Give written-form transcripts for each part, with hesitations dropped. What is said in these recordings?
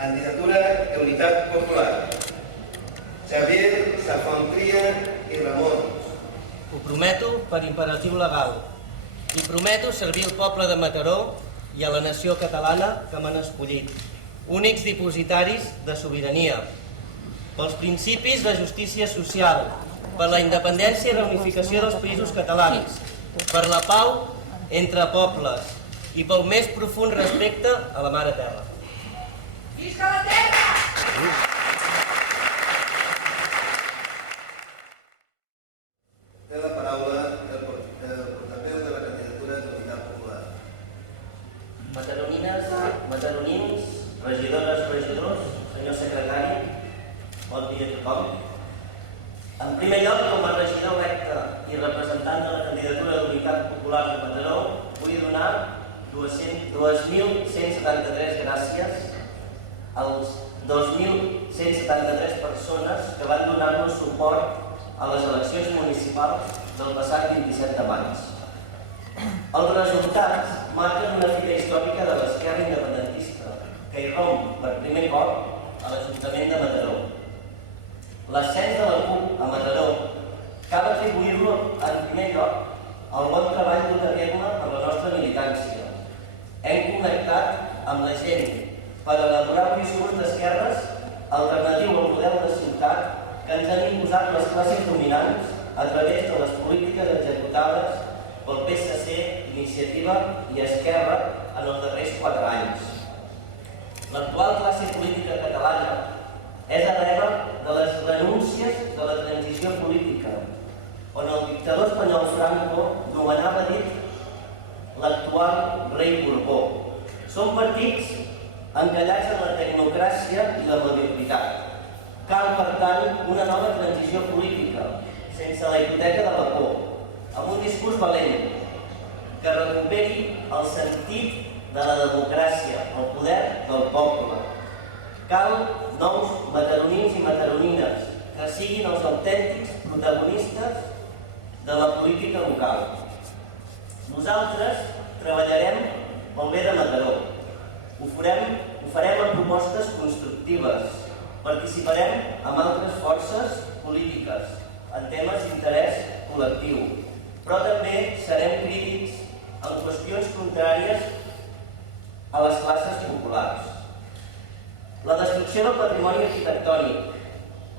Candidatura de Unitat Popular. Xavier Safontria i Ramon. Ho prometo per imperatiu legal. I prometo servir el poble de Mataró i a la nació catalana que m'han escollit, únics dipositaris de sobirania, pels principis de justícia social, per la independència i reunificació dels països catalans, per la pau entre pobles i pel més profund respecte a la Mare Terra. Visca la terra! Té la paraula el portaveu de la candidatura d'Unitat Popular. Mataronines, mataronins, regidores, regidors, senyor secretari, bon dia a tothom. En primer lloc, com a regidor electe i representant de la candidatura d'Unitat Popular de Mataró, vull donar 2.173 gràcies als 2.173 persones que van donar-nos suport a les eleccions municipals del passat 27 de maig. Els resultats marquen una fita històrica de l'esquerra independentista que irromp per primer cop a l'Ajuntament de Mataró. L'ascens de la CUP a Mataró cal atribuir-lo en primer lloc al bon treball dut a terme per la nostra militància. Hem connectat amb la gent per elaborar un discurs d'esquerres alternatiu al model de ciutat que ens han imposat les classes dominants a través de les polítiques executades pel PSC, Iniciativa i Esquerra en els darrers 4 anys. L'actual classe política catalana és hereva de les renúncies de la transició política, on el dictador espanyol Franco nomenava dit l'actual rei Borbó. Són partits encallats en la tecnocràcia i la mediocritat. Cal, per tant, una nova transició política, sense la hipoteca de la por, amb un discurs valent, que recuperi el sentit de la democràcia, el poder del poble. Cal nous mataronins i mataronines que siguin els autèntics protagonistes de la política local. Nosaltres treballarem pel bé de Mataró. Ho farem amb propostes constructives. Participarem amb altres forces polítiques en temes d'interès col·lectiu, però també serem crítics en qüestions contràries a les classes populars. La destrucció del patrimoni arquitectònic,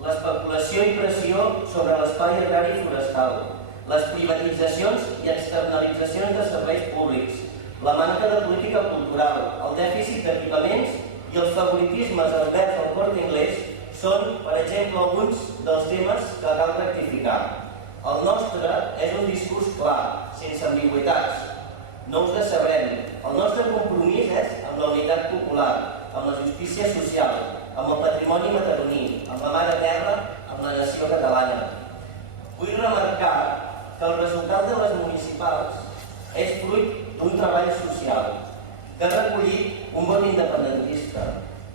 l'especulació i pressió sobre l'espai agrari i forestal, les privatitzacions i externalitzacions de serveis públics, la manca de política cultural, el dèficit d'equipaments i els favoritismes envers el Corte Inglés són, per exemple, alguns dels temes que cal rectificar. El nostre és un discurs clar, sense ambigüitats. No us decebrem. El nostre compromís és amb la unitat popular, amb la justícia social, amb el patrimoni mataroní, amb la Mare Terra, amb la nació catalana. Vull remarcar que el resultat de les municipals és fruit d'un treball social que ha recollit un vot independentista,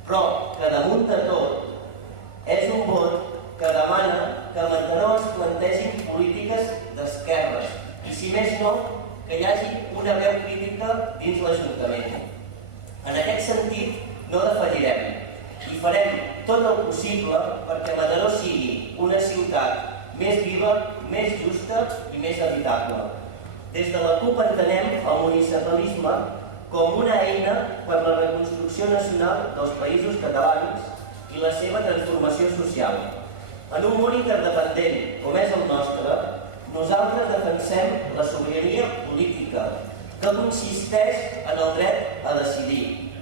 però que damunt de tot és un vot que demana que a Mataró es plantegin polítiques d'esquerres i, si més no, que hi hagi una veu crítica dins l'Ajuntament. En aquest sentit, no defallirem i farem tot el possible perquè Mataró sigui una ciutat més viva, més justa i més habitable. Des de la CUP entenem el municipalisme com una eina per a la reconstrucció nacional dels països catalans i la seva transformació social. En un món interdependent com és el nostre, nosaltres defensem la sobirania política, que consisteix en el dret a decidir,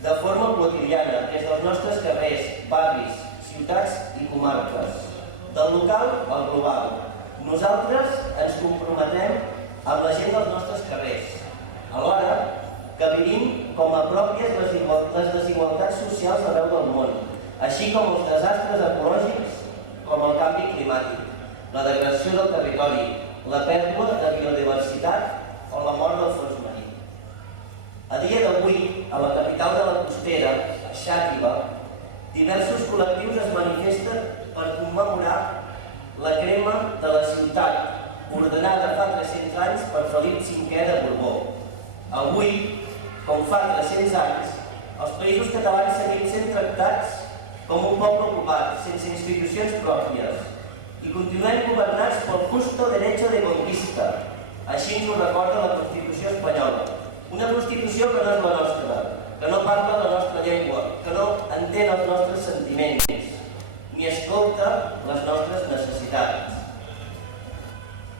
de forma quotidiana, des dels nostres carrers, barris, ciutats i comarques, del local al global. Nosaltres ens comprometem amb la gent dels nostres carrers, alhora que vivim com a pròpies les desigualtats socials arreu del món, així com els desastres ecològics com el canvi climàtic, la degradació del territori, la pèrdua de biodiversitat o la mort del fons marí. A dia d'avui, a la capital de la Costera, a Xàtiva, diversos col·lectius es manifesten per commemorar la crema de la ciutat, ordenada fa 300 anys per Felip V de Borbó. Avui, com fa 300 anys, els països catalans seguim sent tractats com un poble ocupat, sense institucions pròpies, i continuem governats pel justo derecho de conquista. Així ens ho recorda la Constitució espanyola. Una Constitució que no és la nostra, que no parla la nostra llengua, que no entén els nostres sentiments, ni escolta les nostres necessitats.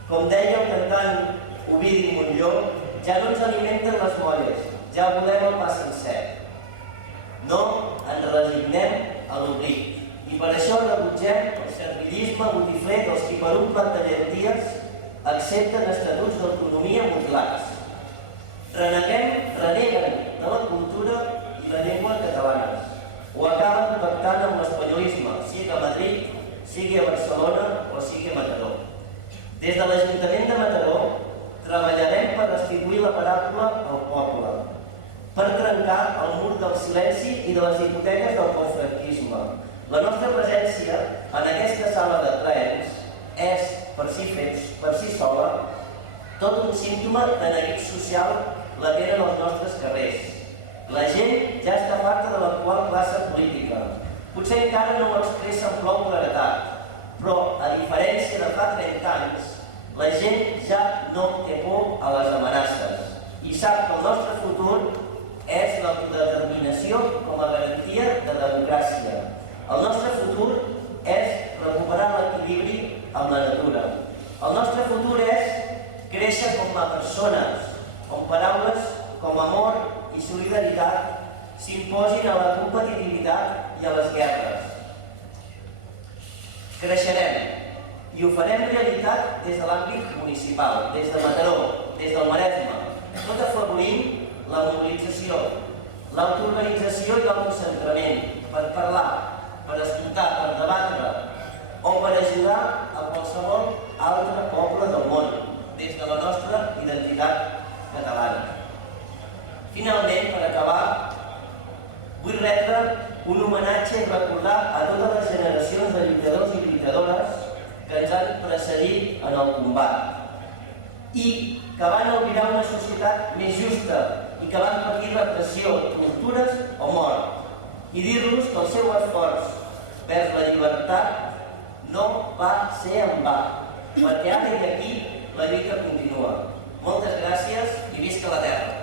Com deia el cantant Ovidi Montllor, ja no ens alimenten les molles, ja volem el pa sencer. No ens resignem a l'oblit, i per això rebutgem el servillisme botifler dels qui per un plat de llenties accepten estatuts d'autonomia mutilats. Reneguen de la cultura i la llengua catalanes, o acaben pactant amb l'espanyolisme, sigui a Madrid, sigui a Barcelona o sigui a Mataró. Des de l'Ajuntament de Mataró treballarem per restituir la paraula al poble, per trencar el mur del silenci i de les hipoteques del postfranquisme. La nostra presència en aquesta sala de plens és, per si sola, tot un símptoma de neguit social latent en els nostres carrers. La gent ja està farta de l'actual classe política. Potser encara no ho expressa amb prou claredat, però, a diferència de fa 30 anys, la gent ja no té por a les amenaces i sap que el nostre futur és l'autodeterminació com a garantia de democràcia. El nostre futur és recuperar l'equilibri amb la natura. El nostre futur és créixer com a persones, on paraules com amor i solidaritat s'imposin a la competitivitat i a les guerres. Creixerem i ho farem realitat des de l'àmbit municipal, des de Mataró, des del Maresme, tot afavorint la mobilització, l'autoorganització i l'autocentrament, per parlar, per escoltar, per debatre o per ajudar a qualsevol altre poble del món, des de la nostra identitat catalana. Finalment, per acabar, vull retre un homenatge i recordar a totes les generacions de lluitadors i lluitadores que ens han precedit en el combat i que van albirar una societat més justa i que van patir repressió, tortures o mort, i dir-los que el seu esforç vers la llibertat no va ser en va, perquè ara i aquí la lluita continua. Moltes gràcies i visca la terra!